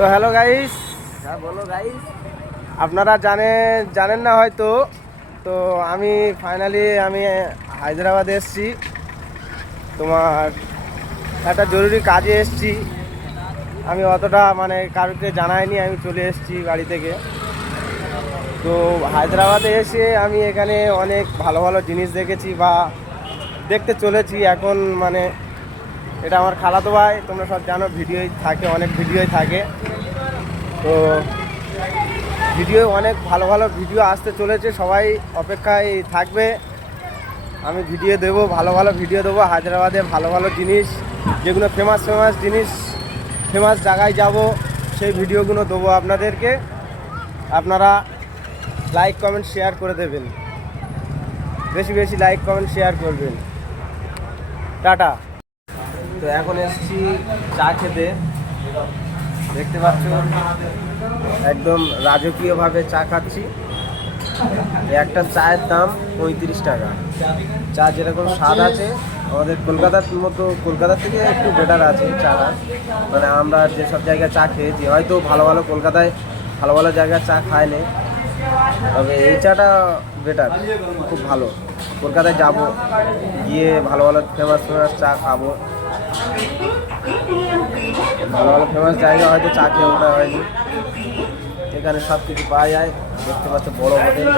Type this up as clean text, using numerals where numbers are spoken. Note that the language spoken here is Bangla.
তো হ্যালো গাইস, হ্যাঁ বলো গাইস। আপনারা জানেন না হয়তো। তো আমি ফাইনালি হায়দ্রাবাদে এসেছি। তোমার একটা জরুরি কাজে এসেছি। আমি অতটা কারোকে জানাইনি, আমি চলে এসেছি বাড়ি থেকে। তো হায়দ্রাবাদে এসে আমি এখানে অনেক ভালো ভালো জিনিস দেখেছি বা দেখতে চলেছি এখন। এটা আমার খালাতো ভাই, তোমরা সব জানো, ভিডিওই থাকে, অনেক ভিডিওই থাকে। তো ভিডিও অনেক ভালো ভালো ভিডিও আসতে চলেছে, সবাই অপেক্ষায় থাকবে। আমি ভিডিও দেবো, ভালো ভালো ভিডিও দেবো। হায়দ্রাবাদে ভালো ভালো জিনিস, যেগুলো ফেমাস জিনিস, ফেমাস জায়গায় যাব, সেই ভিডিওগুলো দেবো আপনাদেরকে। আপনারা লাইক কমেন্ট শেয়ার করে দেবেন, বেশি বেশি লাইক কমেন্ট শেয়ার করবেন। টাটা। তো এখন এসেছি চা খেতে, দেখতে পাচ্ছ একদম রাজকীয়ভাবে চা খাচ্ছি। একটা চায়ের দাম 35 টাকা। চা যেরকম স্বাদ আছে আমাদের কলকাতার মতো, কলকাতার থেকে একটু বেটার আছে চাটা। আমরা যেসব জায়গায় চা খেয়েছি, হয়তো ভালো ভালো কলকাতায় ভালো ভালো জায়গায় চা খায় না, তবে এই চাটা বেটার, খুব ভালো। কলকাতায় যাব, গিয়ে ভালো ভালো ফেমাস চা খাবো। ভালো ভালো ফেমাস জায়গা হয়তো চা খেয়ে ওঠা হয়নি। এখানে সব কিছু পাওয়া যায়, দেখতে পাচ্ছ বড় হোটেল।